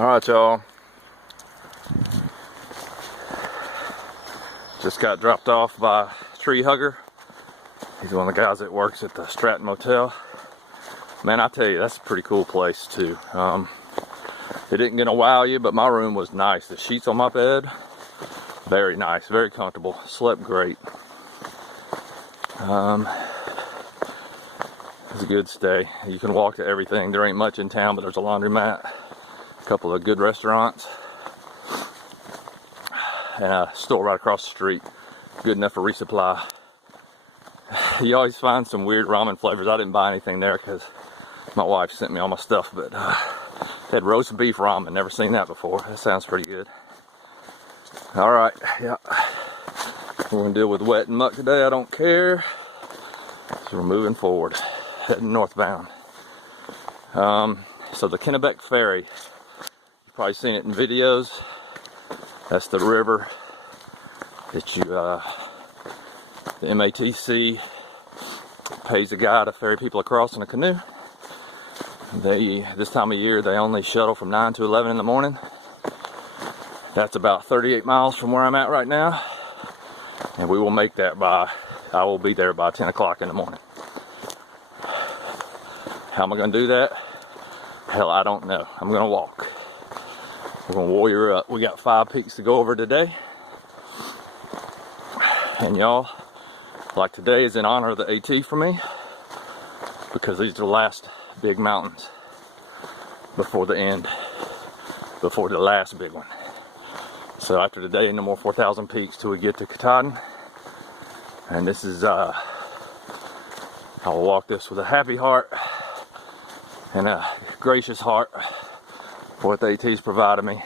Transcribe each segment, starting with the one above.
Alright, y'all. Just got dropped off by Tree Hugger. He's one of the guys that works at the Stratton Motel. Man, I tell you, that's a pretty cool place too. It didn't get to wow you, but my room was nice. The sheets on my bed, very nice, very comfortable. Slept great. It was a good stay. You can walk to everything. There ain't much in town, but there's a laundromat, a couple of good restaurants, and a store right across the street. Good enough for resupply. You always find some weird ramen flavors. I didn't buy anything there because my wife sent me all my stuff, but they had roast beef ramen. Never seen that before. That sounds pretty good. Alright, yeah. We're gonna deal with wet and muck today. I don't care. So we're moving forward, heading northbound. So the Kennebec Ferry, you've probably seen it in videos. That's the river that you, the MATC pays a guy to ferry people across in a canoe. This time of year, they only shuttle from 9 to 11 in the morning. That's about 38 miles from where I'm at right now. And we will make that I will be there by 10 o'clock in the morning. How am I going to do that? Hell, I don't know. I'm going to walk. We're going to warrior up. We got 5 peaks to go over today. And y'all, like today is in honor of the AT for me, because these are the last big mountains before the end, before the last big one. So after today, no more 4,000 peaks till we get to Katahdin. And this is, I will walk this with a happy heart and a gracious heart for what the AT's provided me.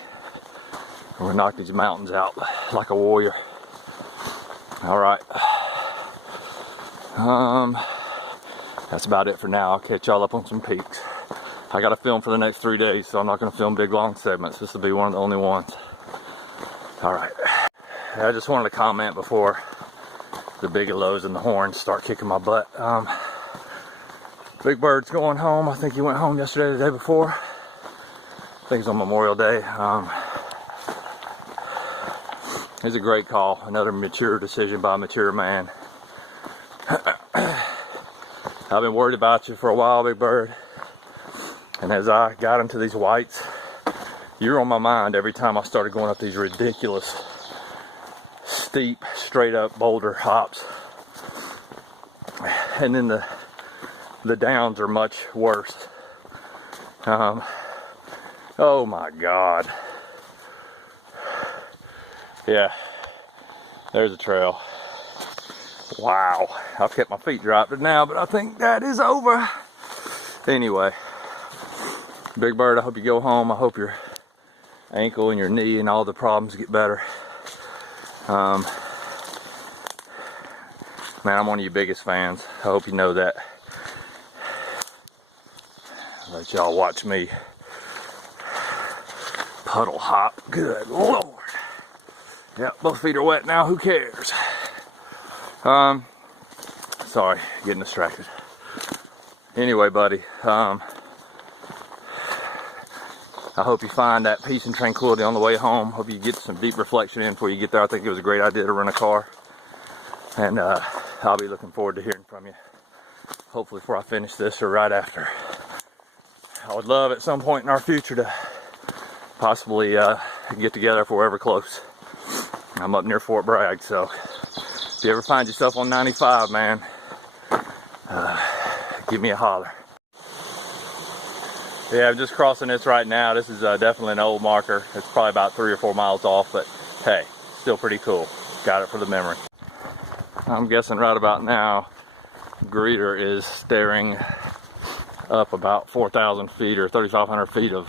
We're gonna knock these mountains out like a warrior. Alright. That's about it for now. I'll catch y'all up on some peaks. I gotta film for the next 3 days, so I'm not gonna film big long segments. This will be one of the only ones. Alright. I just wanted to comment before the Bigelows and the horns start kicking my butt. Big Bird's going home. I think he went home yesterday, the day before. I think it's on Memorial Day. It's a great call. Another mature decision by a mature man. I've been worried about you for a while, Big Bird. And as I got into these whites, you're on my mind every time I started going up these ridiculous, steep, straight up boulder hops. And then the downs are much worse. Oh my God. Yeah, there's a trail. Wow, I've kept my feet dry for now, but I think that is over. Anyway, Big Bird, I hope you go home. I hope your ankle and your knee and all the problems get better. Man, I'm one of your biggest fans. I hope you know that. Let y'all watch me puddle hop. Good Lord. Yeah, both feet are wet now. Who cares? Sorry, getting distracted. Anyway, buddy, I hope you find that peace and tranquility on the way home. Hope you get some deep reflection in before you get there. I think it was a great idea to rent a car. And I'll be looking forward to hearing from you. Hopefully before I finish this or right after. I would love at some point in our future to possibly get together if we're ever close. I'm up near Fort Bragg, so if you ever find yourself on 95, man, give me a holler. Yeah, I'm just crossing this right now. This is definitely an old marker. It's probably about 3 or 4 miles off, but hey, still pretty cool. Got it for the memory. I'm guessing right about now, Greeter is staring up about 4,000 feet or 3,500 feet of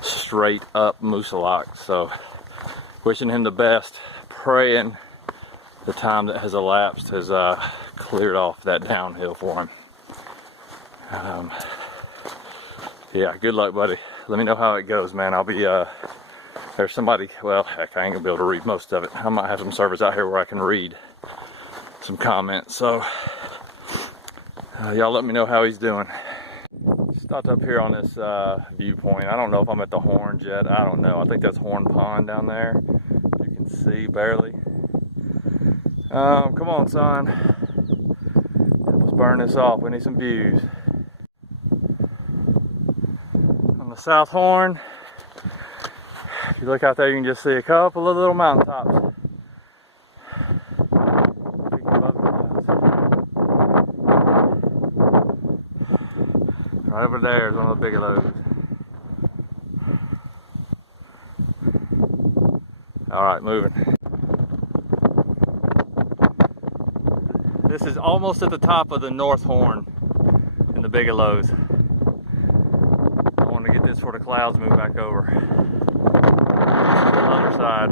straight up Moosilauke. So wishing him the best, praying the time that has elapsed has cleared off that downhill for him. Yeah, good luck, buddy. Let me know how it goes, man. I'll be, there's somebody, well, heck, I ain't gonna be able to read most of it. I might have some servers out here where I can read some comments. So, y'all let me know how he's doing. Stopped up here on this viewpoint. I don't know if I'm at the horns yet. I don't know. I think that's Horn Pond down there. You can see barely. Come on, son. Let's burn this off. We need some views. On the South Horn, if you look out there, you can just see a couple of little mountaintops. Right over there is one of the Bigelows. Alright, moving. This is almost at the top of the North Horn in the Bigelows. I want to get this before the clouds move back over. The other side.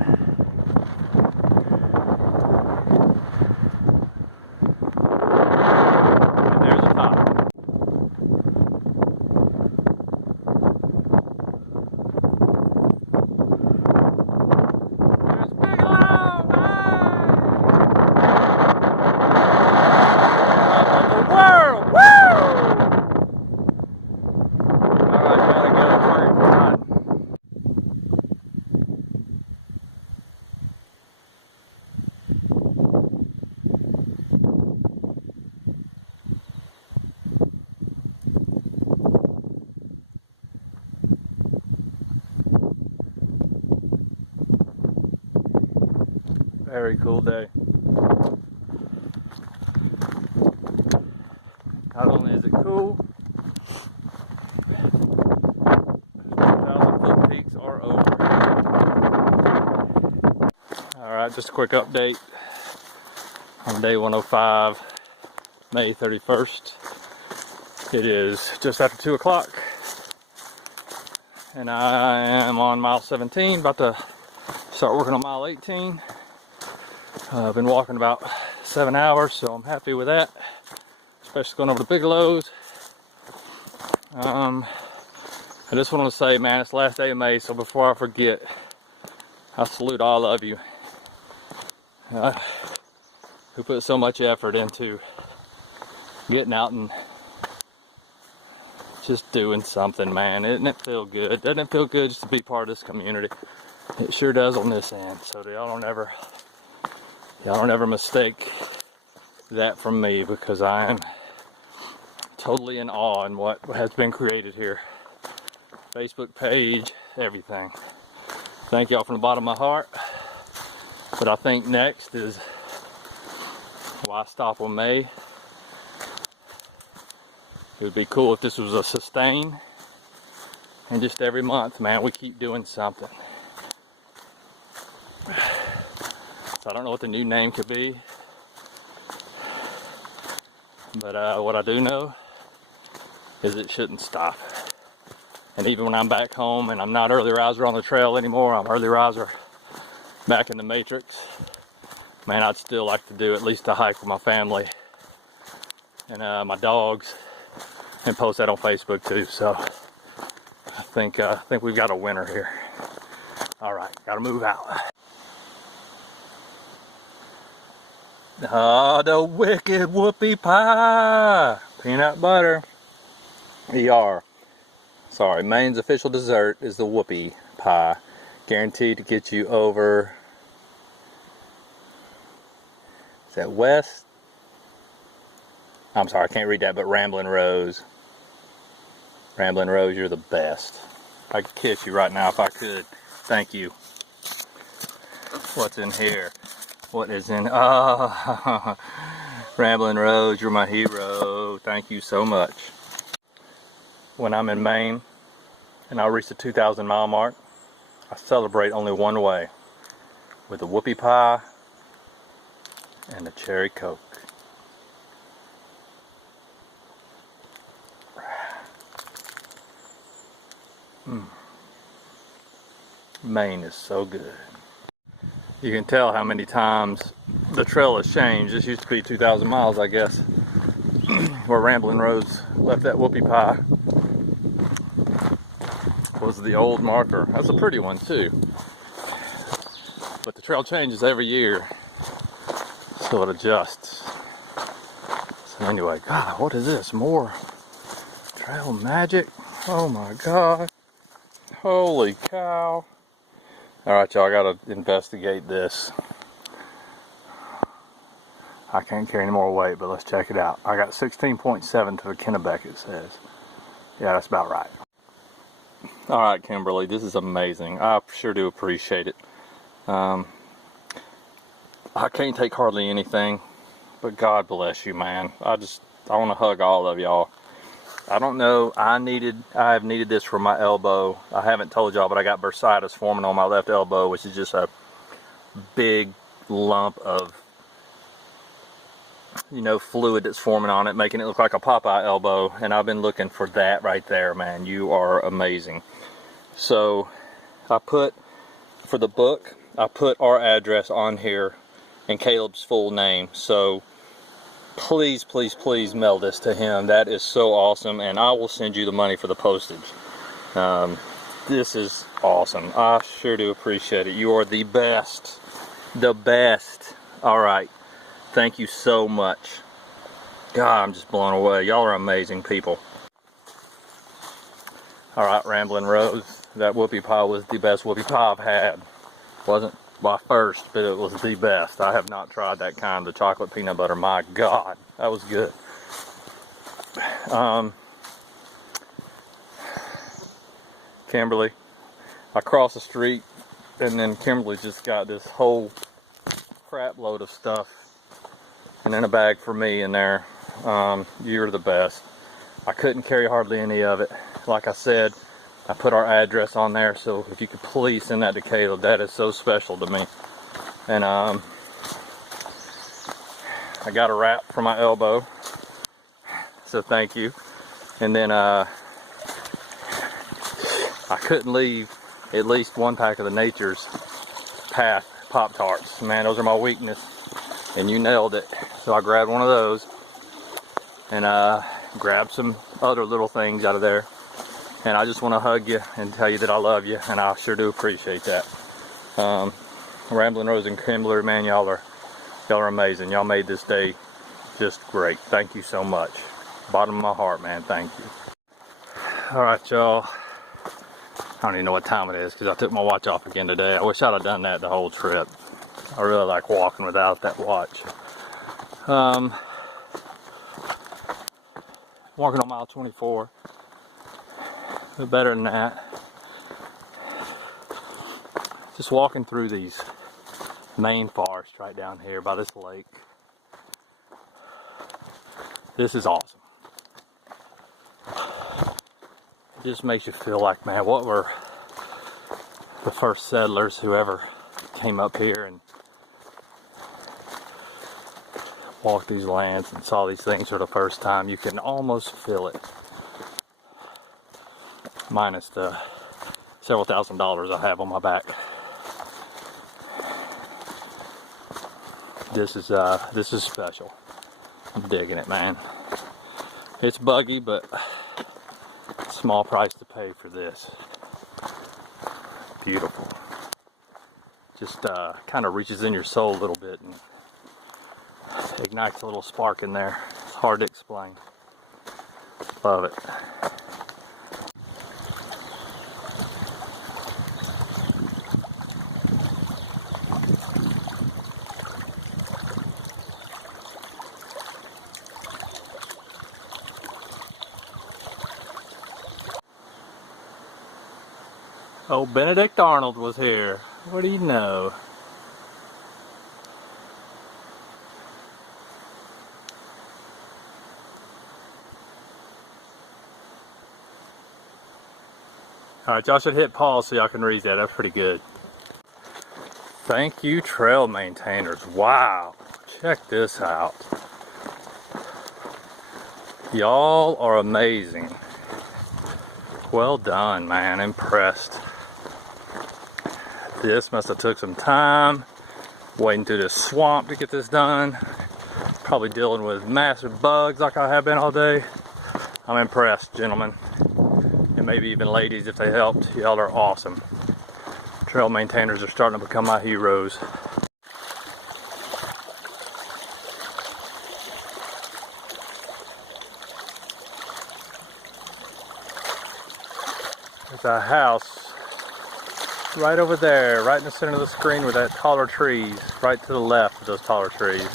Very cool day. Not only is it cool, 2,000-foot peaks are over. Alright, just a quick update on day 105, May 31st. It is just after 2 o'clock, and I am on mile 17, about to start working on mile 18. I've been walking about 7 hours, so I'm happy with that, especially going over the Bigelows. I just want to say, man, it's the last day of May, so before I forget, I salute all of you who put so much effort into getting out and just doing something, man. Doesn't it feel good? Doesn't it feel good just to be part of this community? It sure does on this end, so y'all don't ever mistake that from me, because I am totally in awe in what has been created here. Facebook page, everything. Thank y'all from the bottom of my heart. But I think next is why stop on May. It would be cool if this was a sustain, and just every month, man, we keep doing something. I don't know what the new name could be, but what I do know is it shouldn't stop. And even when I'm back home and I'm not early riser on the trail anymore, I'm early riser back in the Matrix, man, I'd still like to do at least a hike with my family and my dogs, and post that on Facebook too. So I think we've got a winner here. All right, gotta move out. Ah, the wicked whoopie pie, peanut butter. Sorry, Maine's official dessert is the whoopie pie, guaranteed to get you over. Is that West? I'm sorry, I can't read that, but Ramblin' Rose. Ramblin' Rose, you're the best. I could kiss you right now if I could. Thank you. What's in here? What is in? Ramblin' Rose, you're my hero. Thank you so much. When I'm in Maine and I reach the 2,000 mile mark, I celebrate only one way, with a whoopie pie and a cherry Coke. Maine is so good. You can tell how many times the trail has changed. This used to be 2,000 miles, I guess, where Ramblin' Rose left that whoopie pie. Was the old marker. That's a pretty one too. But the trail changes every year, so it adjusts. So anyway, God, what is this? More Trail magic. Oh my god. Holy cow. Alright, y'all, I gotta investigate this. I can't carry any more weight, but let's check it out. I got 16.7 to the Kennebec, it says. Yeah, that's about right. Alright, Kimberly, this is amazing. I sure do appreciate it. I can't take hardly anything, but God bless you, man. I want to hug all of y'all. I don't know, I have needed this for my elbow. I haven't told y'all, but I got bursitis forming on my left elbow, which is just a big lump of, you know, fluid that's forming on it, making it look like a Popeye elbow. And I've been looking for that right there, man. You are amazing. So I put, for the book, I put our address on here and Caleb's full name. So please, please, please mail this to him. That is so awesome, and I will send you the money for the postage. This is awesome. I sure do appreciate it. You are the best. The best. Alright. Thank you so much. God, I'm just blown away. Y'all are amazing people. Alright, Ramblin' Rose. That whoopie pie was the best whoopie pie I've had. Wasn't by first, but it was the best. I have not tried that kind. The chocolate peanut butter, my God, that was good. Kimberly, I crossed the street, and then Kimberly just got this whole crap load of stuff, and in a bag for me in there. You're the best. I couldn't carry hardly any of it. Like I said, I put our address on there, so if you could please send that to Caleb, that is so special to me. And I got a wrap for my elbow, so thank you. And then I couldn't leave at least one pack of the Nature's Path Pop-Tarts. Man, those are my weakness, and you nailed it. So I grabbed one of those, and grabbed some other little things out of there. And I just want to hug you and tell you that I love you, and I sure do appreciate that. Ramblin' Rose and Kimberly, man, y'all are amazing. Y'all made this day just great. Thank you so much. Bottom of my heart, man, thank you. Alright, y'all. I don't even know what time it is because I took my watch off again today. I wish I'd have done that the whole trip. I really like walking without that watch. Walking on mile 24. But better than that. Just walking through these Maine forests right down here by this lake. This is awesome. It just makes you feel like, man, what were the first settlers who ever came up here and walked these lands and saw these things for the first time. You can almost feel it. Minus the several $1,000s I have on my back. This is special. I'm digging it, man. It's buggy, but small price to pay for this. Beautiful. Just kind of reaches in your soul a little bit and ignites a little spark in there. It's hard to explain. Love it. Oh, Benedict Arnold was here. What do you know? Alright, y'all should hit pause so y'all can read that. That's pretty good. Thank you, trail maintainers. Wow. Check this out. Y'all are amazing. Well done, man. Impressed. This must have took some time. Wading through this swamp to get this done. Probably dealing with massive bugs like I have been all day. I'm impressed, gentlemen. And maybe even ladies if they helped. Y'all are awesome. Trail maintainers are starting to become my heroes. the house right over there, right in the center of the screen with that taller trees, right to the left of those taller trees.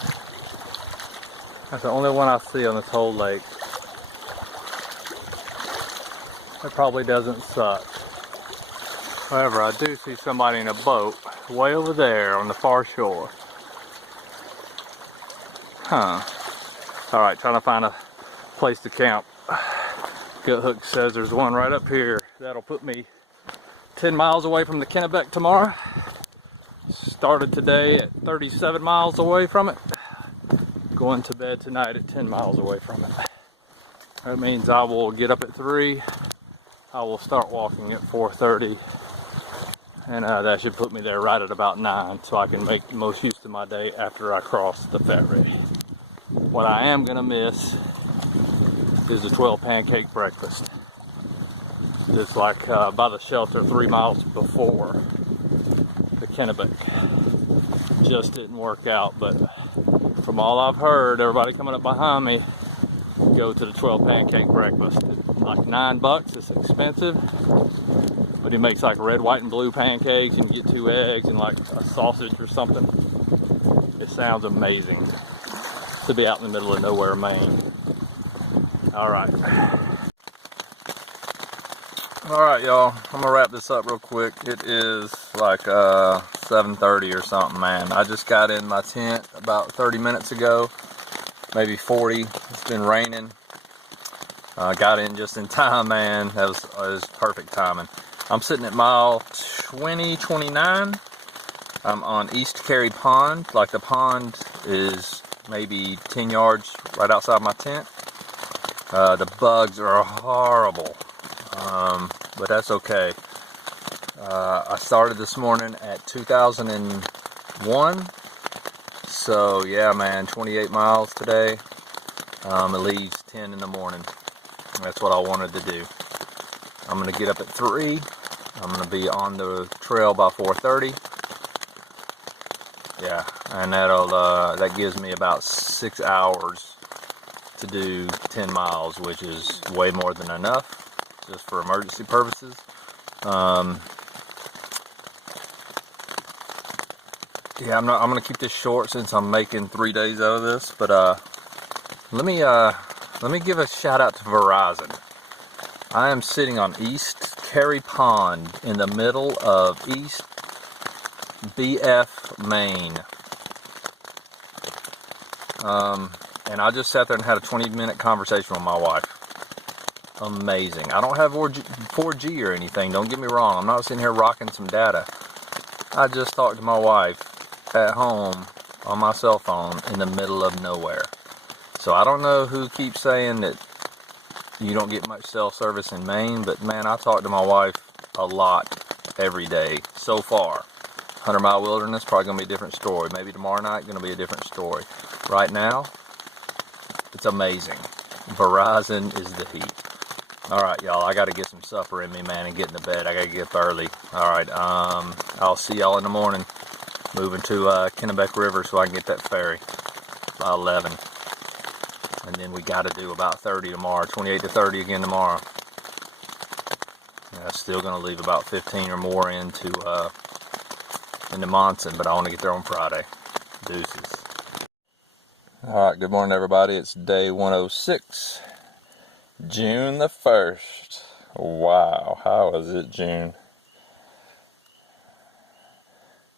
That's the only one I see on this whole lake. It probably doesn't suck. However, I do see somebody in a boat way over there on the far shore. Huh. Alright, trying to find a place to camp. Gut Hook says there's one right up here. That'll put me 10 miles away from the Kennebec tomorrow. Started today at 37 miles away from it. Going to bed tonight at 10 miles away from it. That means I will get up at 3. I will start walking at 4:30. And that should put me there right at about 9, so I can make the most use of my day after I cross the ferry. What I am going to miss is the 12 Pancake Breakfast. Just like by the shelter 3 miles before the Kennebec. Just didn't work out, but from all I've heard, everybody coming up behind me, go to the 12 Pancake Breakfast. It's like $9, it's expensive, but he makes like red, white, and blue pancakes, and you get 2 eggs and like a sausage or something. It sounds amazing to be out in the middle of nowhere, Maine. Alright, y'all, I'm gonna wrap this up real quick. It is like 7:30 or something, man. I just got in my tent about 30 minutes ago, maybe 40. It's been raining. Got in just in time, man. That was perfect timing. I'm sitting at mile 29. I'm on East Carey Pond. Like, the pond is maybe 10 yards right outside my tent. The bugs are horrible, but that's okay. I started this morning at 2001, so yeah, man, 28 miles today. It leaves 10 in the morning. That's what I wanted to do. I'm gonna get up at 3. I'm gonna be on the trail by 4:30. Yeah, and that gives me about 6 hours to do 10 miles, which is way more than enough, just for emergency purposes. Yeah, I'm gonna keep this short since I'm making 3 days out of this. But let me give a shout out to Verizon. I am sitting on East Carey Pond in the middle of East BF, Maine. And I just sat there and had a 20-minute conversation with my wife. Amazing. I don't have 4G or anything, don't get me wrong. I'm not sitting here rocking some data. I just talked to my wife at home on my cell phone in the middle of nowhere. So I don't know who keeps saying that you don't get much cell service in Maine, but man, I talk to my wife a lot every day so far. 100 Mile Wilderness, probably going to be a different story. Maybe tomorrow night, going to be a different story. Right now, it's amazing. Verizon is the heat. Alright, y'all, I got to get some supper in me, man, and get into bed. I got to get up early. Alright, I'll see y'all in the morning. Moving to Kennebec River so I can get that ferry by 11. And then we got to do about 30 tomorrow, 28 to 30 again tomorrow. Yeah, still going to leave about 15 or more into Monson, but I want to get there on Friday. Deuces. Alright, good morning everybody. It's day 106. June the 1st. Wow, how is it June?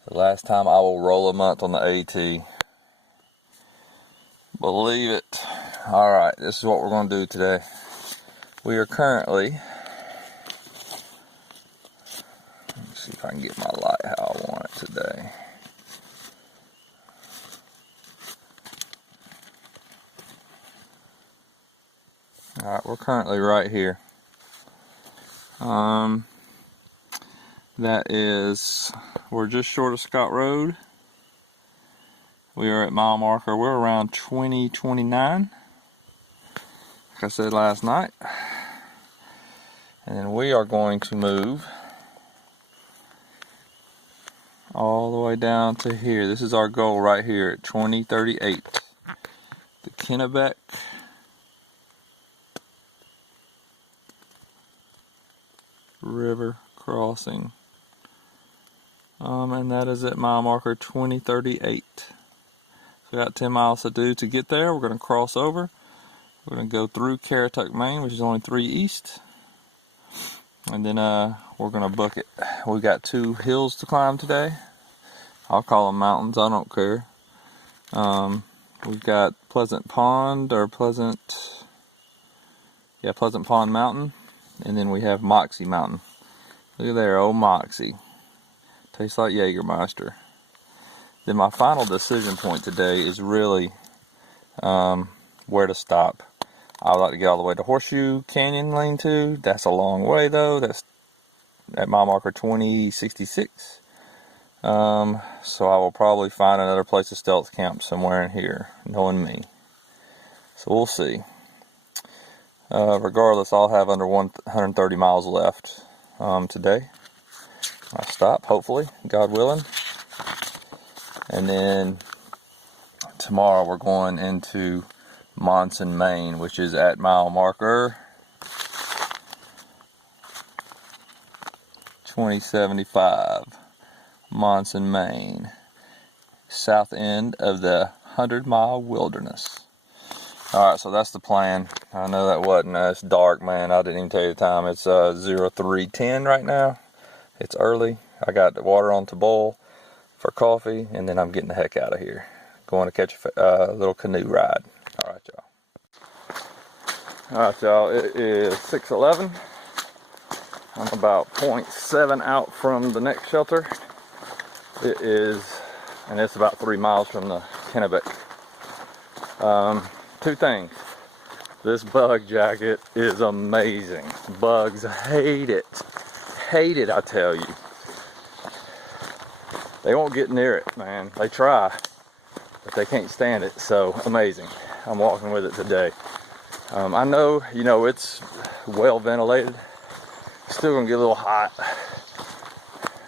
The last time I will roll a month on the AT. Believe it. Alright, this is what we're going to do today. We are currently, let's see if I can get my light how I want it today. Alright, we're currently right here. That is, we're just short of Scott Road. We are at mile marker, we're around 2029, like I said last night. And then we are going to move all the way down to here. This is our goal right here at 2038. The Kennebec river crossing. And that is at mile marker 2038. So we got 10 miles to do to get there. We're going to cross over. We're going to go through Kennebec, Maine, which is only 3 east. And then we're going to book it. We got 2 hills to climb today. I'll call them mountains, I don't care. We've got Pleasant Pond Mountain. And then we have Moxie Mountain. Look at there, old Moxie. Tastes like Jägermeister. Then my final decision point today is really where to stop. I would like to get all the way to Horseshoe Canyon Lane 2. That's a long way though. That's at mile marker 2066. So I will probably find another place to stealth camp somewhere in here, knowing me. So we'll see. Regardless, I'll have under 130 miles left today. I'll stop, hopefully, God willing. And then tomorrow we're going into Monson, Maine, which is at mile marker 2075. Monson, Maine. South end of the 100-mile wilderness. Alright, so that's the plan. I know that wasn't, it's dark, man. I didn't even tell you the time. It's 03:10 right now. It's early. I got the water on to boil for coffee, and then I'm getting the heck out of here. Going to catch a little canoe ride. Alright, y'all. Alright, y'all. It is 6:11. I'm about 0.7 out from the next shelter. It is, and it's about 3 miles from the Kennebec. 2 things. This bug jacket is amazing. Bugs hate it. Hate it, I tell you. They won't get near it, man. They try, but they can't stand it. So amazing. I'm walking with it today. I know, it's well ventilated. Still gonna get a little hot,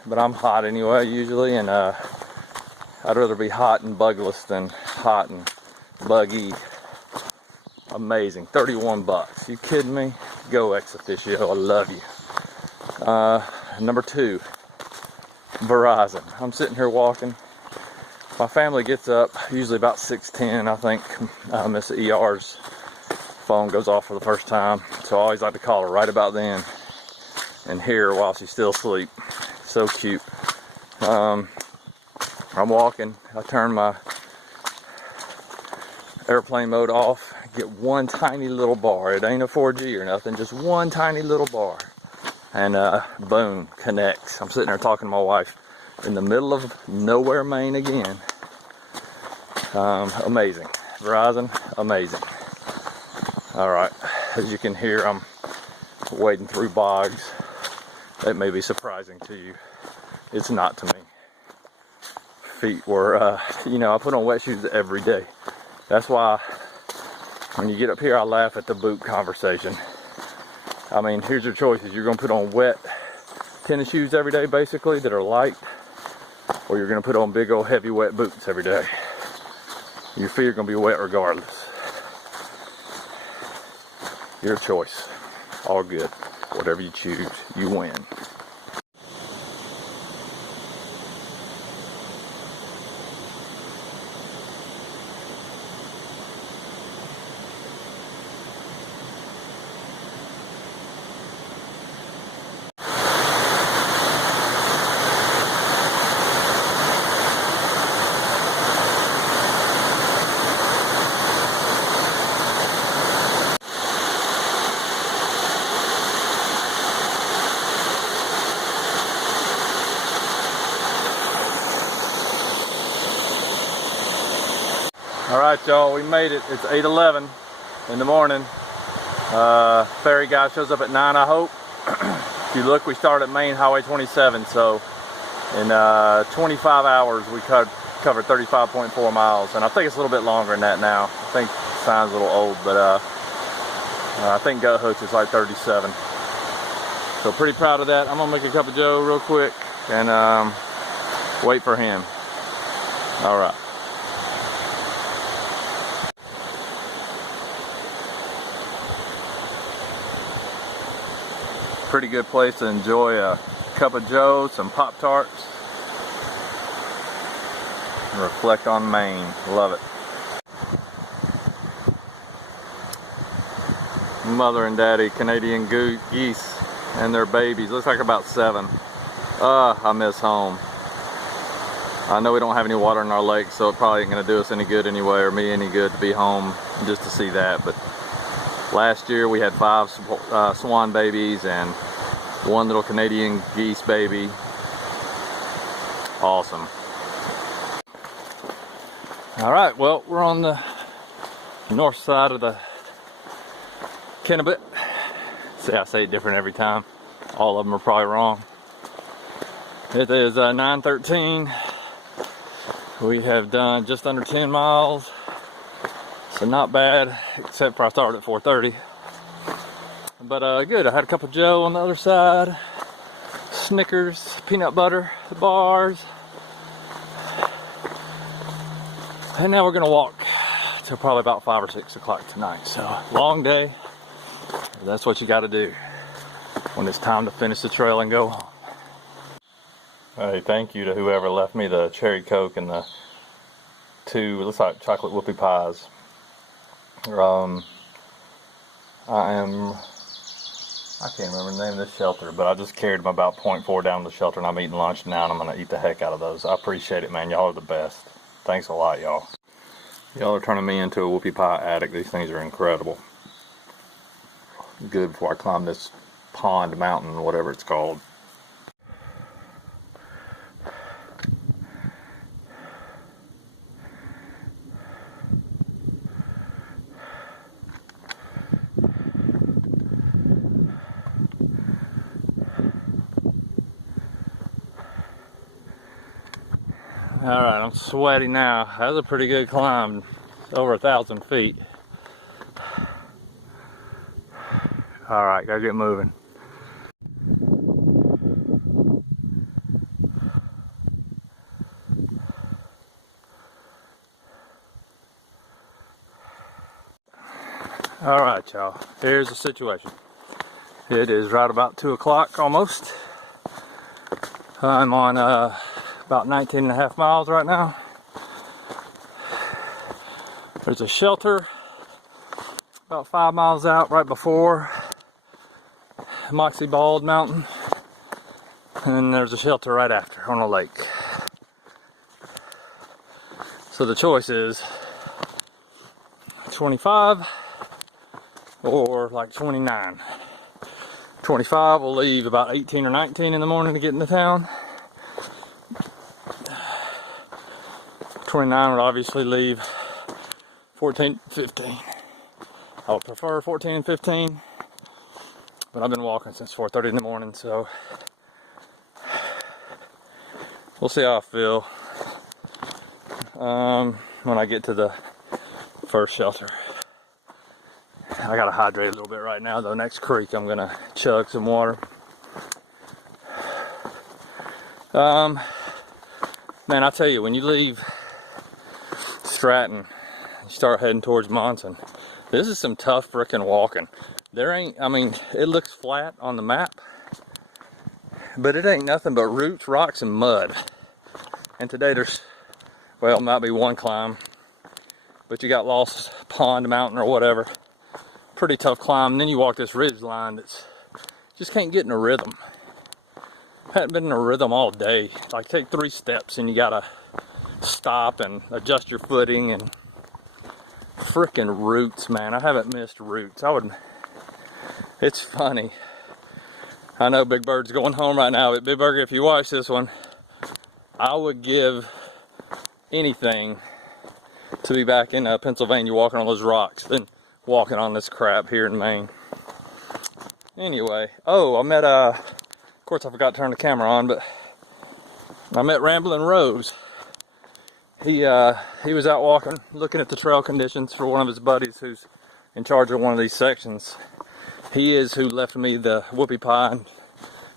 but I'm hot anyway usually, and I'd rather be hot and bugless than hot and buggy. Amazing. 31 bucks. You kidding me? Go ex officio. I love you. Number 2, Verizon. I'm sitting here walking. My family gets up usually about 6:10. I think Miss ER's phone goes off for the first time, so I always like to call her right about then and hear her while she's still asleep. So cute. I'm walking. I turn my airplane mode off, get one tiny little bar. It ain't a 4G or nothing, just one tiny little bar. And boom, connects. I'm sitting there talking to my wife in the middle of nowhere, Maine again. Amazing. Verizon, amazing. Alright, as you can hear, I'm wading through bogs. That may be surprising to you. It's not to me. Feet were, I put on wet shoes every day. That's why when you get up here, I laugh at the boot conversation. I mean, here's your choices. You're going to put on wet tennis shoes every day, basically, that are light, or you're going to put on big old heavy wet boots every day. Your feet are going to be wet regardless. Your choice. All good. Whatever you choose, you win. Alright, y'all, we made it. It's 8:11 in the morning. Ferry guy shows up at 9, I hope. If you look, we started at Maine Highway 27, so in 25 hours we covered 35.4 miles, and I think it's a little bit longer than that now. I think the sign's a little old, but I think Gut Hooks is like 37. So pretty proud of that. I'm gonna make a cup of joe real quick and wait for him. Alright. pretty good place to enjoy a cup of joe, some Pop-Tarts, and reflect on Maine. Love it. Mother and daddy Canadian geese and their babies. Looks like about 7. I miss home. I know we don't have any water in our lake, so it probably ain't gonna do us any good anyway, or me any good to be home just to see that. But last year we had 5 swan babies and 1 little Canadian geese baby. Awesome. All right, well, we're on the north side of the Kennebec. See, I say it different every time. All of them are probably wrong. It is 9:13. We have done just under 10 miles, so not bad, except for I started at 4:30. But good. I had a cup of joe on the other side, Snickers, peanut butter, the bars, and now we're gonna walk till probably about 5 or 6 o'clock tonight. So long day. That's what you got to do when it's time to finish the trail and go home. Hey, thank you to whoever left me the cherry Coke and the 2, it looks like chocolate whoopie pies. I can't remember the name of this shelter, but I just carried them about 0.4 down to the shelter, and I'm eating lunch now, and I'm going to eat the heck out of those. I appreciate it, man. Y'all are the best. Thanks a lot, y'all. Y'all are turning me into a whoopie pie addict. These things are incredible. Good before I climb this pond mountain, whatever it's called. Alright, I'm sweaty now. That was a pretty good climb. It's over 1,000 feet. Alright, gotta get moving. Alright, y'all. Here's the situation. It is right about 2 o'clock almost. I'm on about 19.5 miles right now. There's a shelter about 5 miles out right before Moxie Bald Mountain, and there's a shelter right after on a lake. So the choice is 25 or like 29. 25 will leave about 18 or 19 in the morning to get into town. 29 would obviously leave 14, 15. I would prefer 14 and 15, but I've been walking since 4:30 in the morning, so we'll see how I feel when I get to the first shelter. I gotta hydrate a little bit right now though. Next creek I'm gonna chug some water. Man, I tell you, when you leave Stratton, you start heading towards Monson, this is some tough frickin' walking. I mean, it looks flat on the map, but it ain't nothing but roots, rocks, and mud. And today there's, well, might be one climb, but you got Lost Pond Mountain or whatever. Pretty tough climb. And then you walk this ridge line that's just can't get in a rhythm. Hadn't been in a rhythm all day. Like, take 3 steps and you gotta stop and adjust your footing, and frickin' roots, man. I haven't missed roots. It's funny. I know Big Bird's going home right now, but Big Bird, if you watch this one, I would give anything to be back in Pennsylvania walking on those rocks than walking on this crap here in Maine. Anyway, I met, of course I forgot to turn the camera on, but I met Ramblin' Rose. He was out walking, looking at the trail conditions for one of his buddies who's in charge of one of these sections. He is who left me the whoopie pie and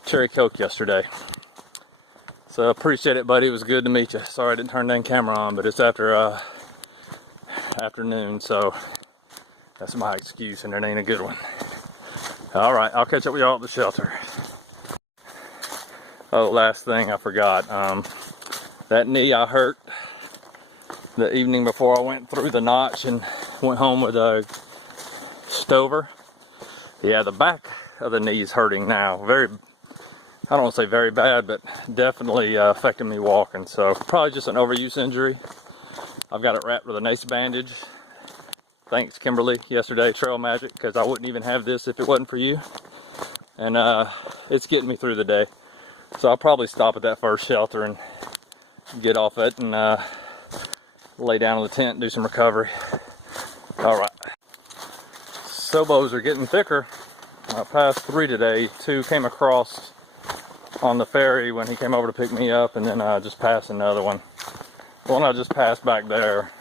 cherry Coke yesterday. So appreciate it, buddy. It was good to meet you. Sorry I didn't turn that camera on, but it's after afternoon, so that's my excuse, and it ain't a good one. All right, I'll catch up with y'all at the shelter. Oh, last thing I forgot. That knee I hurt the evening before I went through the notch and went home with a stover. Yeah, the back of the knee is hurting now. I don't want to say very bad, but definitely affecting me walking. So probably just an overuse injury. I've got it wrapped with an ace bandage. Thanks, Kimberly, yesterday, Trail Magic, because I wouldn't even have this if it wasn't for you. And it's getting me through the day. So I'll probably stop at that first shelter and get off it and lay down in the tent and do some recovery. All right. Sobos are getting thicker. I passed 3 today. 2 came across on the ferry when he came over to pick me up, and then I just passed another one. The one I just passed back there,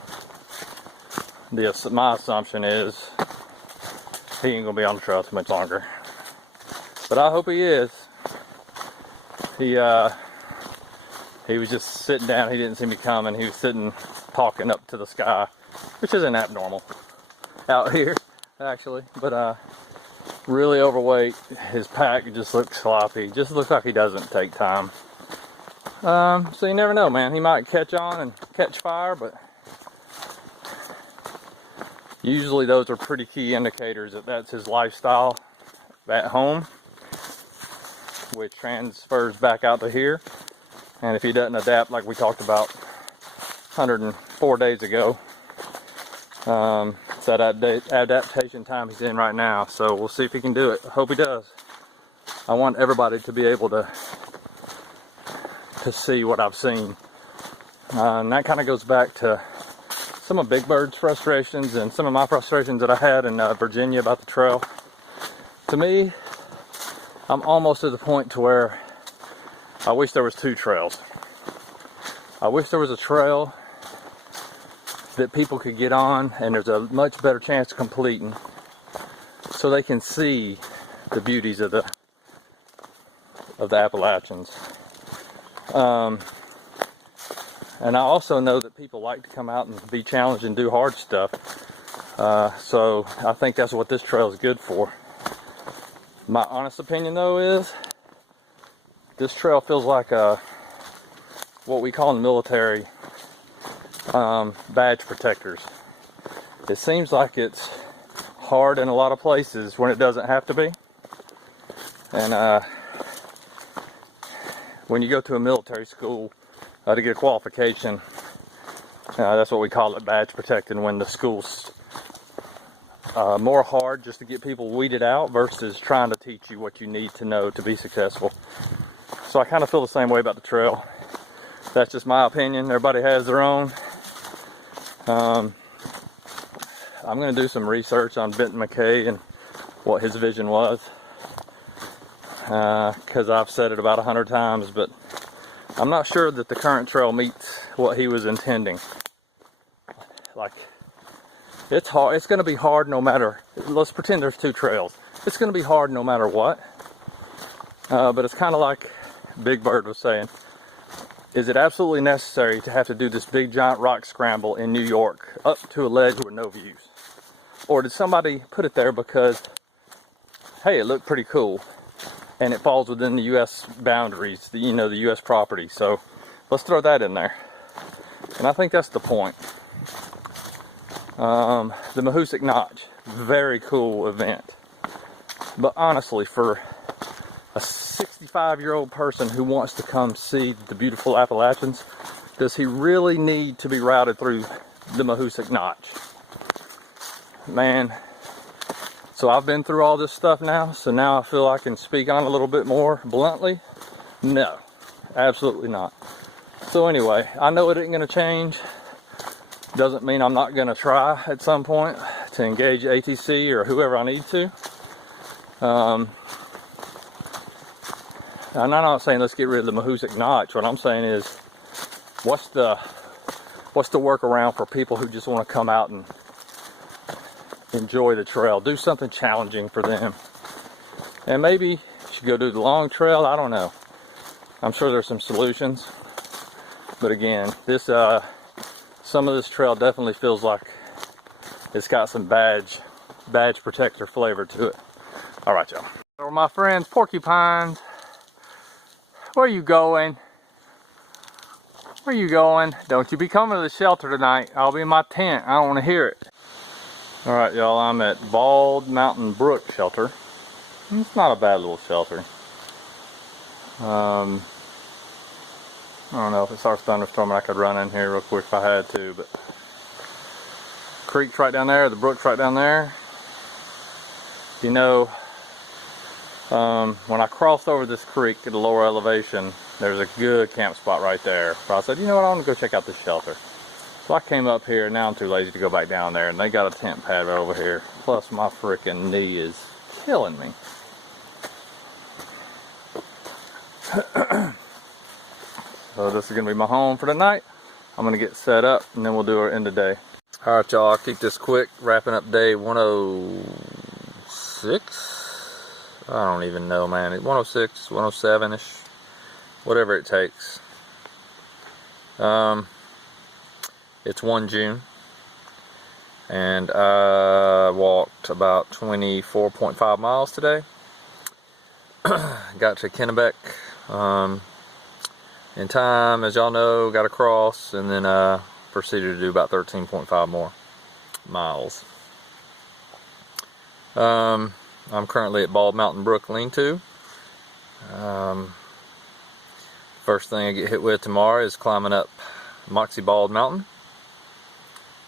my assumption is he ain't gonna be on the trail too much longer. But I hope he is. He was just sitting down. He didn't see me coming. He was sitting, talking up to the sky, which isn't abnormal out here, actually. But really overweight. His pack just looks sloppy. Just looks like he doesn't take time. So you never know, man. He might catch on and catch fire, but usually those are pretty key indicators that that's his lifestyle at home, which transfers back out to here. And if he doesn't adapt, like we talked about 104 days ago, it's that adaptation time he's in right now. So we'll see if he can do it. I hope he does. I want everybody to be able to see what I've seen. And that kind of goes back to some of Big Bird's frustrations and some of my frustrations that I had in Virginia about the trail. To me, I'm almost to the point to where I wish there was 2 trails. I wish there was a trail that people could get on and there's a much better chance of completing, so they can see the beauties of the Appalachians. And I also know that people like to come out and be challenged and do hard stuff. So I think that's what this trail is good for. My honest opinion, though, is this trail feels like what we call in the military badge protectors. It seems like it's hard in a lot of places when it doesn't have to be. And when you go to a military school to get a qualification, that's what we call it, badge protecting, when the school's more hard just to get people weeded out versus trying to teach you what you need to know to be successful. So I kind of feel the same way about the trail. That's just my opinion. Everybody has their own. I'm going to do some research on Benton McKay and what his vision was, because I've said it about 100 times, but I'm not sure that the current trail meets what he was intending. Like, it's hard. It's going to be hard no matter. Let's pretend there's 2 trails. It's going to be hard no matter what. But it's kind of like Big Bird was saying. Is it absolutely necessary to have to do this big giant rock scramble in New York up to a ledge with no views? Or did somebody put it there because, hey, it looked pretty cool and it falls within the U.S. boundaries, the U.S. property, so let's throw that in there. And I think that's the point. The Mahoosic Notch, very cool event. But honestly, for a 65-year-old person who wants to come see the beautiful Appalachians, does he really need to be routed through the Mahoosic Notch? Man, so I've been through all this stuff now, so now I feel I can speak on it a little bit more bluntly. No, absolutely not. So anyway, I know it ain't going to change. Doesn't mean I'm not going to try at some point to engage ATC or whoever I need to. And I'm not saying let's get rid of the Mahoosic Notch. What I'm saying is, what's the workaround for people who just want to come out and enjoy the trail? Do something challenging for them. And maybe you should go do the long trail. I don't know. I'm sure there's some solutions. But again, this some of this trail definitely feels like it's got some badge protector flavor to it. Alright, y'all. Over my friends, porcupines. Where you going? Where you going? Don't you be coming to the shelter tonight. I'll be in my tent. I don't want to hear it. Alright, y'all. I'm at Bald Mountain Brook shelter. It's not a bad little shelter. I don't know if it starts thunderstorming, I could run in here real quick if I had to, but creek's right down there, the brook's right down there. You know, when I crossed over this creek at a lower elevation, there's a good camp spot right there. So I said, you know what, I want to go check out this shelter. So I came up here, now I'm too lazy to go back down there, and they got a tent pad right over here. Plus my freaking knee is killing me. So this is going to be my home for the night. I'm going to get set up and then we'll do our end of day. Alright y'all, I'll keep this quick. Wrapping up day 106? I don't even know, man. 106, 107-ish. Whatever it takes. It's 1 June. And I walked about 24.5 miles today. Got to Kennebec in time, as y'all know, got across, and then proceeded to do about 13.5 more miles. I'm currently at Bald Mountain Brook Lean-To. First thing I get hit with tomorrow is climbing up Moxie Bald Mountain.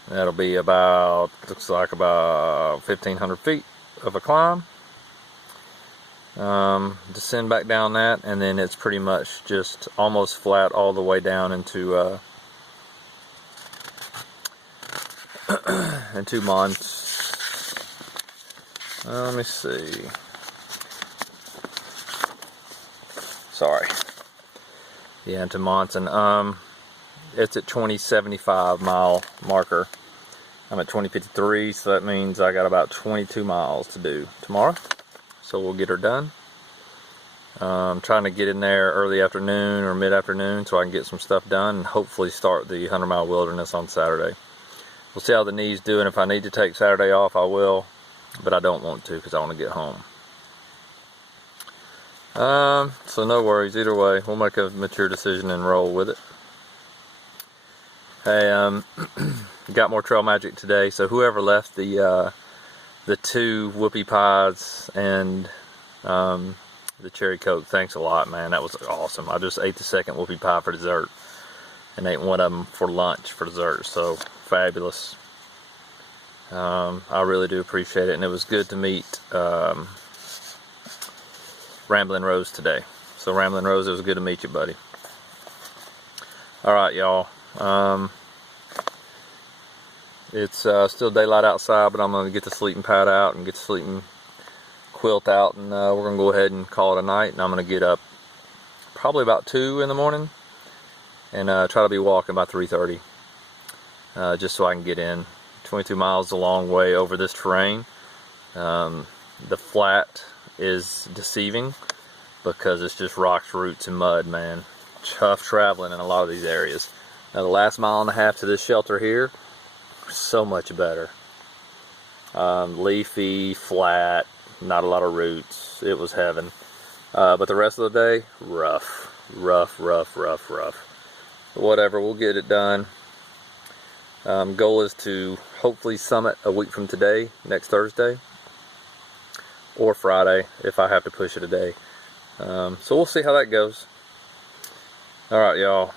That'll be about, looks like about 1,500 feet of a climb. Descend back down that, and then it's pretty much just almost flat all the way down into let me see. Sorry. Yeah, into Monson. It's at 2075 mile marker. I'm at 2053, so that means I got about 22 miles to do tomorrow. So we'll get her done. Trying to get in there early afternoon or mid-afternoon so I can get some stuff done and hopefully start the 100-mile wilderness on Saturday. We'll see how the knee's doing. If I need to take Saturday off, I will, but I don't want to because I want to get home. So no worries. Either way, we'll make a mature decision and roll with it. Hey, got more trail magic today. So whoever left the 2 whoopie pies and the cherry coke, thanks a lot, man. That was awesome. I just ate the second whoopie pie for dessert and ate one of them for lunch for dessert. So fabulous. I really do appreciate it, and it was good to meet Ramblin' Rose today. So Ramblin' Rose, it was good to meet you, buddy. Alright, y'all. It's still daylight outside, but I'm going to get the sleeping pad out and get the sleeping quilt out, and we're going to go ahead and call it a night. And I'm going to get up probably about 2 in the morning and try to be walking by 3:30, just so I can get in. 22 miles is a long way over this terrain. The flat is deceiving because it's just rocks, roots, and mud, man. Tough traveling in a lot of these areas. Now the last mile and a half to this shelter here, so much better. Leafy, flat, not a lot of roots. It was heaven. But the rest of the day, rough. Whatever, we'll get it done. Goal is to hopefully summit a week from today, next Thursday, or Friday if I have to push it a day. So we'll see how that goes. Alright, y'all.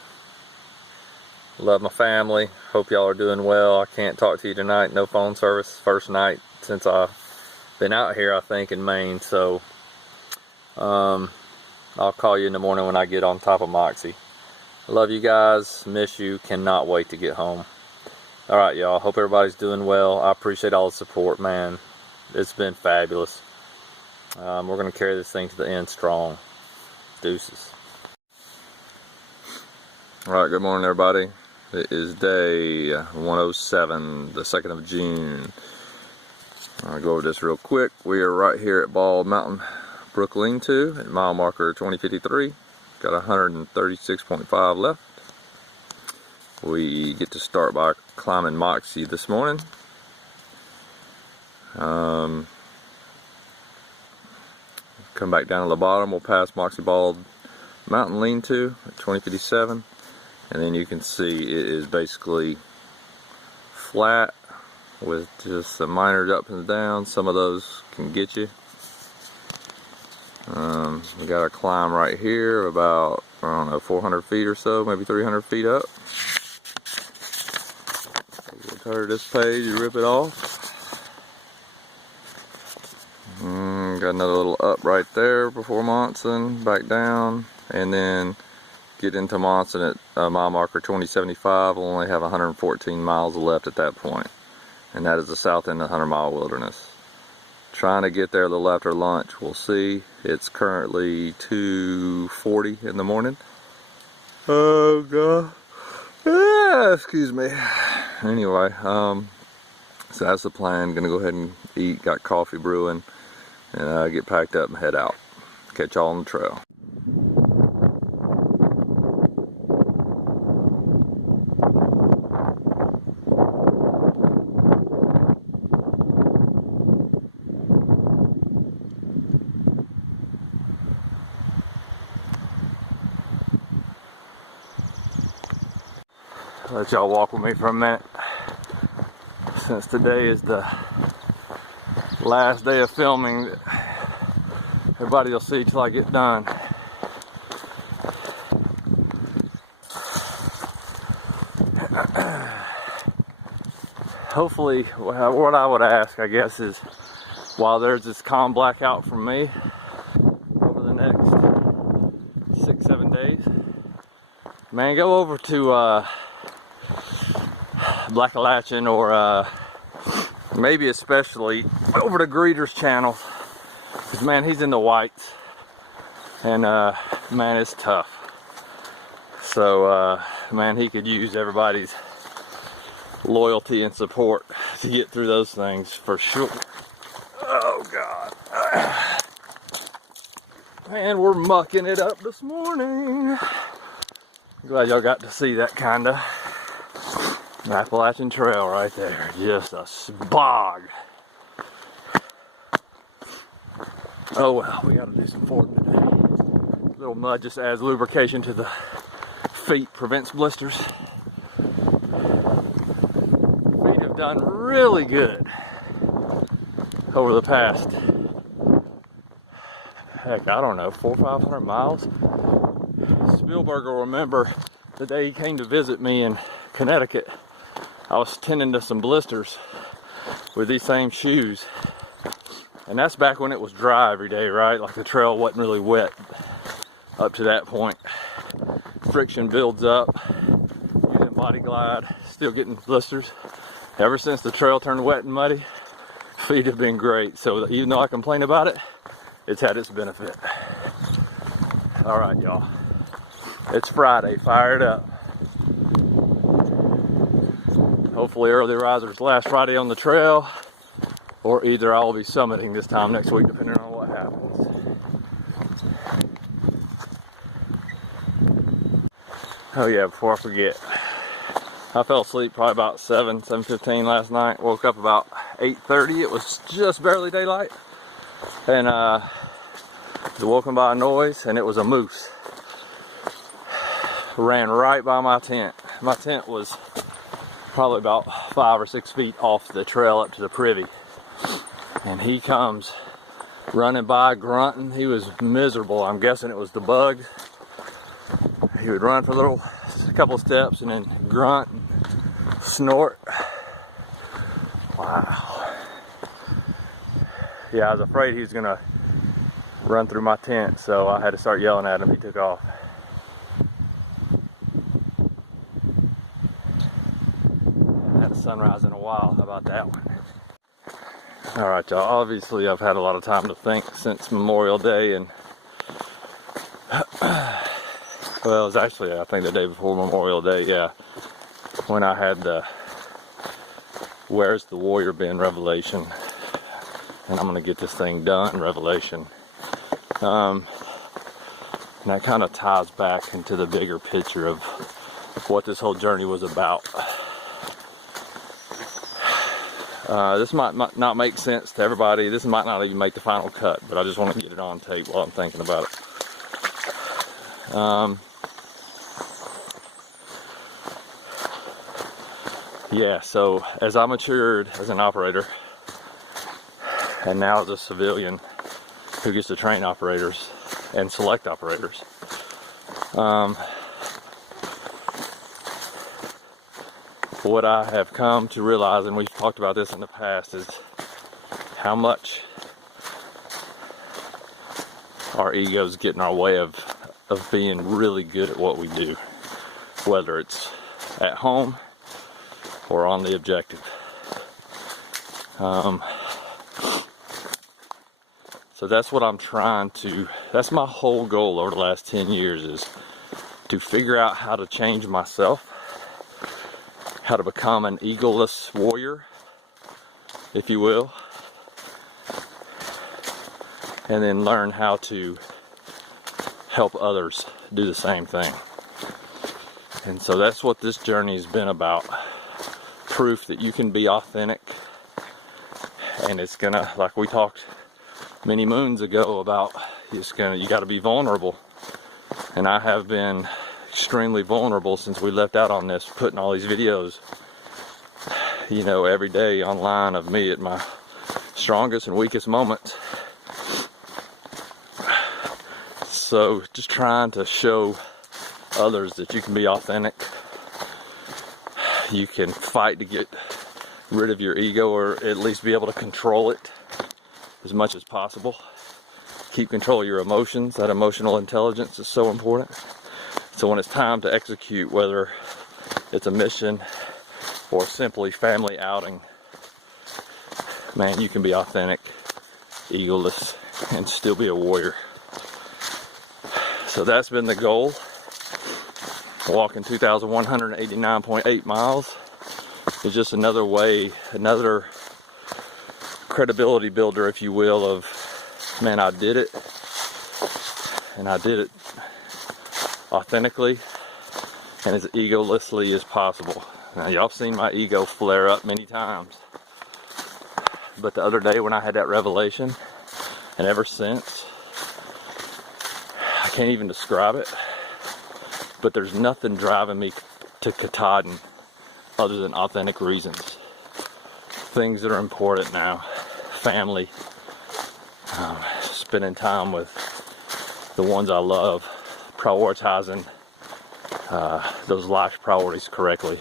Love my family. Hope y'all are doing well. I can't talk to you tonight. No phone service. First night since I've been out here, I think, in Maine. So I'll call you in the morning when I get on top of Moxie. Love you guys. Miss you. Cannot wait to get home. Alright, y'all. Hope everybody's doing well. I appreciate all the support, man. It's been fabulous. We're going to carry this thing to the end strong. Deuces. Alright, good morning, everybody. It is day 107, the 2nd of June. I'll go over this real quick. We are right here at Bald Mountain Brook Lean-To at mile marker 2053. Got 136.5 left. We get to start by climbing Moxie this morning. come back down to the bottom, we'll pass Moxie Bald Mountain Lean-To at 2057, and then you can see it is basically flat with just some minor ups and downs. Some of those can get you. We got a climb right here of about, I don't know, 400 feet or so, maybe 300 feet up. We'll turn this page and rip it off. Got another little up right there before Monson, back down, and then get into Monson at mile marker 2075. We'll only have 114 miles left at that point, and that is the south end of the 100-mile wilderness. Trying to get there a little after lunch. We'll see. It's currently 2:40 in the morning. Oh god. Ah, excuse me. Anyway, so that's the plan. Gonna go ahead and eat. Got coffee brewing, and get packed up and head out. Catch y'all on the trail. Let y'all walk with me for a minute, since today is the last day of filming that everybody will see till I get done. Hopefully, what I would ask, I guess, is while there's this calm blackout from me over the next 6-7 days, man, go over to Appalachian, or maybe especially over to Greeter's channel, because man, he's in the whites, and man, it's tough. So man, he could use everybody's loyalty and support to get through those things for sure. Oh god. And we're mucking it up this morning. Glad y'all got to see that kinda. Appalachian Trail right there, just a bog. Oh well, we gotta do some fording today. A little mud just adds lubrication to the feet, prevents blisters. Feet have done really good over the past, heck, I don't know, 400 or 500 miles. Spielberg will remember the day he came to visit me in Connecticut. I was tending to some blisters with these same shoes, and that's back when it was dry every day, right? Like the trail wasn't really wet up to that point. Friction builds up, using Body Glide, still getting blisters. Ever since the trail turned wet and muddy, feet have been great. So even though I complain about it, it's had its benefit. All right, y'all. It's Friday, fired up. Hopefully early risers last Friday on the trail, or either I'll be summiting this time next week, depending on what happens. Oh yeah, before I forget, I fell asleep probably about 7:15 last night. Woke up about 8:30. It was just barely daylight, and was woken by a noise, and it was a moose. Ran right by my tent. My tent was probably about 5 or 6 feet off the trail up to the privy, and he comes running by, grunting. He was miserable. I'm guessing it was the bug. He would run for a couple steps and then grunt and snort. Wow. Yeah, I was afraid he was gonna run through my tent, so I had to start yelling at him. He took off. Sunrise in a while. How about that one? All right, y'all. Obviously, I've had a lot of time to think since Memorial Day, and well, it was actually, I think, the day before Memorial Day. Yeah, when I had the "Where's the Warrior Been" revelation, and I'm gonna get this thing done revelation. And that kind of ties back into the bigger picture of what this whole journey was about. This might not make sense to everybody. This might not even make the final cut, but I just want to get it on tape while I'm thinking about it. Yeah, so as I matured as an operator, and now as a civilian who gets to train operators and select operators, what I have come to realize, and we've talked about this in the past, is how much our egos get in our way of being really good at what we do, whether it's at home or on the objective. So that's what I'm trying to, that's my whole goal over the last 10 years, is to figure out how to change myself, how to become an egoless warrior, if you will, and then learn how to help others do the same thing. And so that's what this journey has been about. Proof that you can be authentic, and it's gonna, like we talked many moons ago about, you gotta be vulnerable. And I have been extremely vulnerable since we left out on this, putting all these videos, you know, every day online of me at my strongest and weakest moments. So just trying to show others that you can be authentic. You can fight to get rid of your ego, or at least be able to control it as much as possible. Keep control of your emotions. That emotional intelligence is so important. So when it's time to execute, whether it's a mission or simply family outing, man, you can be authentic, egoless, and still be a warrior. So that's been the goal. Walking 2,189.8 miles is just another way, another credibility builder, if you will, of, man, I did it, and I did it authentically and as egolessly as possible. Now, y'all have seen my ego flare up many times, but the other day when I had that revelation, and ever since, I can't even describe it, but there's nothing driving me to Katahdin other than authentic reasons. Things that are important now. Family. Spending time with the ones I love. Prioritizing those life priorities correctly.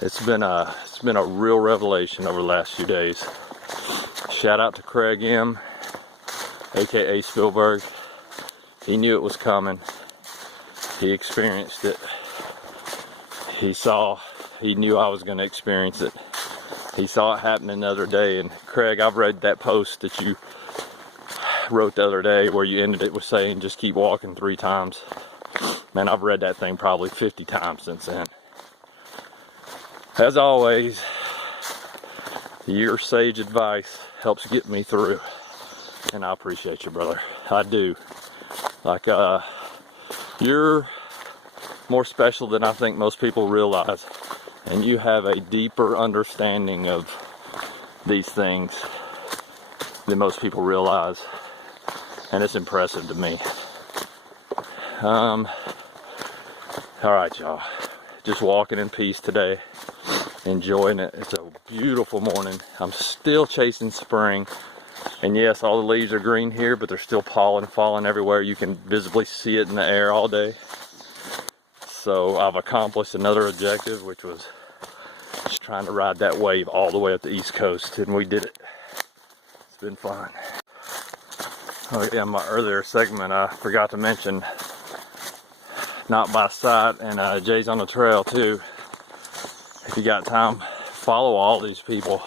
It's been a real revelation over the last few days. Shout out to Craig M, aka Spielberg. He knew it was coming. He experienced it. He knew I was going to experience it. He saw it happening the other day. And Craig, I've read that post that you wrote the other day where you ended it with saying, just keep walking 3 times. Man, I've read that thing probably 50 times since then. As always, your sage advice helps get me through. And I appreciate you, brother. I do. Like, you're more special than I think most people realize. And you have a deeper understanding of these things than most people realize. And it's impressive to me. Alright, y'all. Just walking in peace today. Enjoying it. It's a beautiful morning. I'm still chasing spring. And yes, all the leaves are green here, but there's still pollen falling everywhere. You can visibly see it in the air all day. So I've accomplished another objective, which was just trying to ride that wave all the way up the East Coast, and we did it. It's been fun. Oh yeah, my earlier segment, I forgot to mention, Not by Sight, and Jay's on the trail too. If you got time, follow all these people.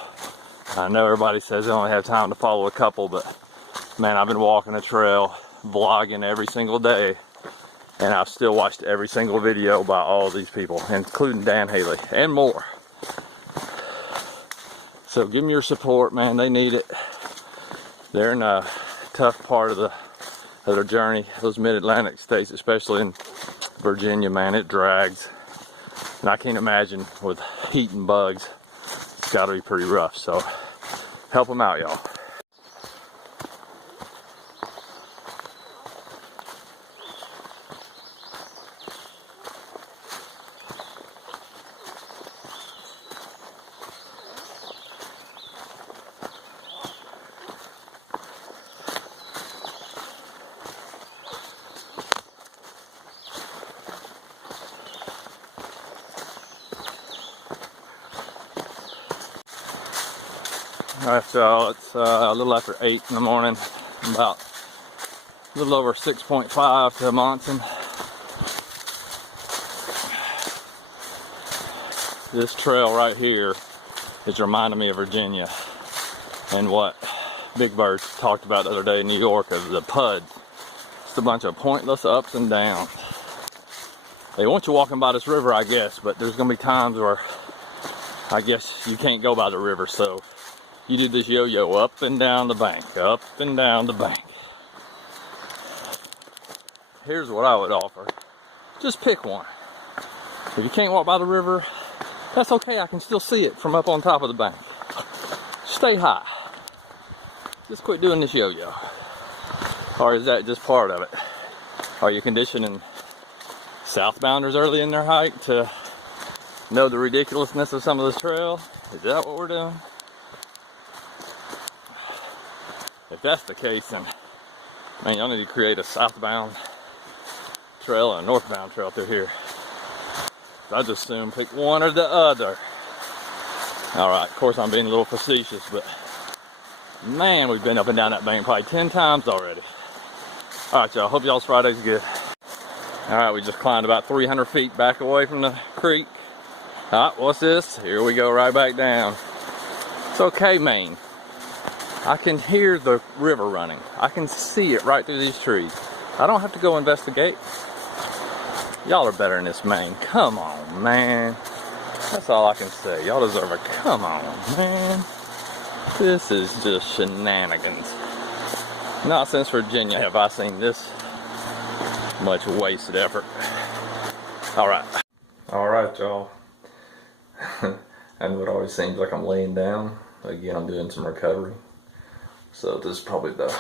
I know everybody says they only have time to follow a couple, but man, I've been walking the trail, vlogging every single day, and I've still watched every single video by all these people, including Dan Haley, and more. So give them your support, man. They need it. They're in a tough part of their journey. Those mid-Atlantic states, especially in Virginia, man, it drags. And I can't imagine with heat and bugs, it's got to be pretty rough. So help them out, y'all. Alright, so it's a little after 8 in the morning, about a little over 6.5 to Monson. This trail right here is reminding me of Virginia and what Big Bird talked about the other day in New York of the PUD. It's a bunch of pointless ups and downs. They want you walking by this river, I guess, but there's going to be times where I guess you can't go by the river, so you do this yo-yo up and down the bank, up and down the bank. Here's what I would offer. Just pick one. If you can't walk by the river, that's okay. I can still see it from up on top of the bank. Stay high. Just quit doing this yo-yo. Or is that just part of it? Are you conditioning southbounders early in their hike to know the ridiculousness of some of this trail? Is that what we're doing? If that's the case, then man, y'all need to create a southbound trail and a northbound trail through here. I just assume pick one or the other. Alright, of course I'm being a little facetious, but man, we've been up and down that bank probably 10 times already. Alright, y'all, hope y'all's Friday's good. Alright, we just climbed about 300 feet back away from the creek. Alright, what's this? Here we go right back down. It's okay, Maine. I can hear the river running. I can see it right through these trees. I don't have to go investigate. Y'all are better than this, Maine. Come on, man. That's all I can say. Y'all deserve a come on, man. This is just shenanigans. Not since Virginia have I seen this much wasted effort. Alright. Alright, y'all. I know it always seems like I'm laying down. Again, I'm doing some recovery. So this is probably the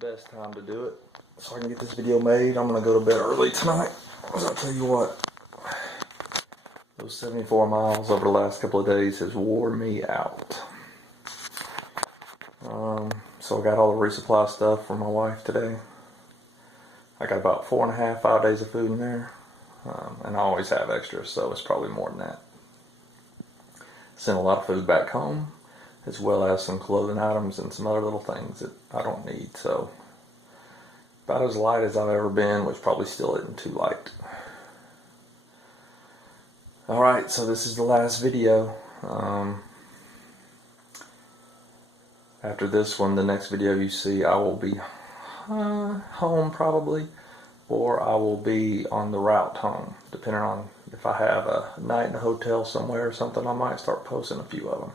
best time to do it. So I can get this video made. I'm going to go to bed early tonight. I'll tell you what. Those 74 miles over the last couple of days has wore me out. So I got all the resupply stuff for my wife today. I got about 4.5, 5 days of food in there. And I always have extra, so it's probably more than that. Sent a lot of food back home, as well as some clothing items and some other little things that I don't need. So about as light as I've ever been, which probably still isn't too light. Alright, so this is the last video. After this one, the next video you see, I will be home probably, or I will be on the route home, depending on if I have a night in a hotel somewhere or something. I might start posting a few of them.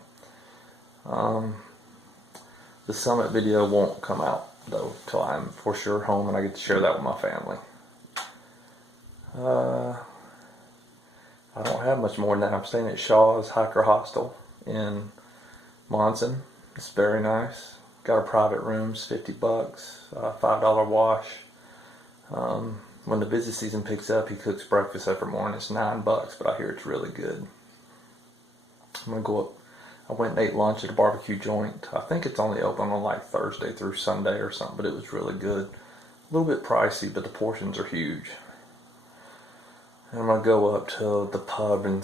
The summit video won't come out though till I'm for sure home and I get to share that with my family. I don't have much more than that. I'm staying at Shaw's Hiker Hostel in Monson. It's very nice. Got a private room, it's $50, $5 wash. When the busy season picks up, he cooks breakfast every morning. It's $9, but I hear it's really good. I'm gonna go up. I went and ate lunch at a barbecue joint. I think it's only open on like Thursday through Sunday or something, but it was really good. A little bit pricey, but the portions are huge. And I'm gonna go up to the pub and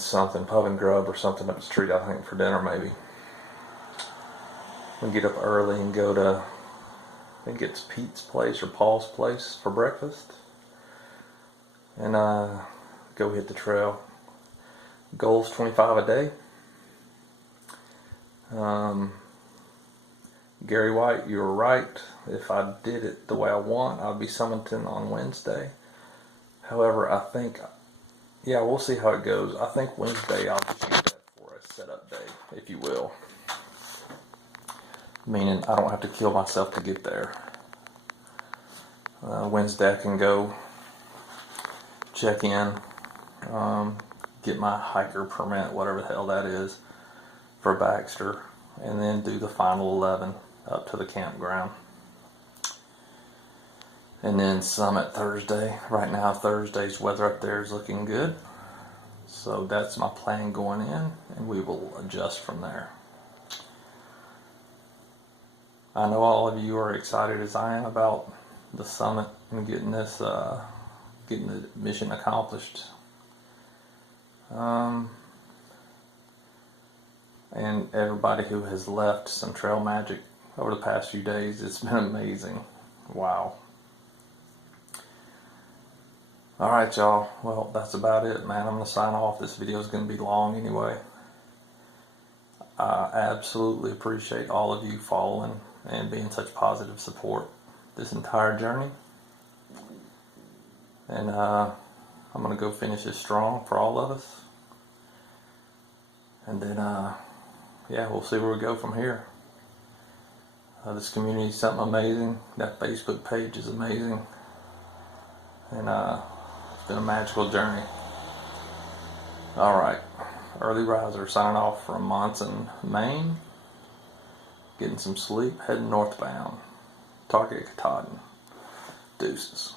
grub or something up the street, I think, for dinner maybe. I'm gonna get up early and go to, I think it's Pete's place or Paul's place for breakfast. And go hit the trail. Goal's 25 a day. Gary White, you were right. If I did it the way I want, I'd be summiting on Wednesday. However, I think, yeah, we'll see how it goes. I think Wednesday I'll just use that for a setup day, if you will. Meaning I don't have to kill myself to get there. Wednesday I can go check in, get my hiker permit, whatever the hell that is, for Baxter, and then do the final 11 up to the campground. And then summit Thursday. Right now Thursday's weather up there is looking good. So that's my plan going in, and we will adjust from there. I know all of you are excited as I am about the summit and getting this, getting the mission accomplished. And everybody who has left some trail magic over the past few days, it's been amazing. Wow. Alright, y'all. Well, that's about it, man. I'm going to sign off. This video is going to be long anyway. I absolutely appreciate all of you following and being such positive support this entire journey. And I'm going to go finish this strong for all of us. And then, yeah, we'll see where we go from here. This community is something amazing. That Facebook page is amazing. And it's been a magical journey. Alright, early riser signing off from Monson, Maine. Getting some sleep, heading northbound. Target Katahdin. Deuces.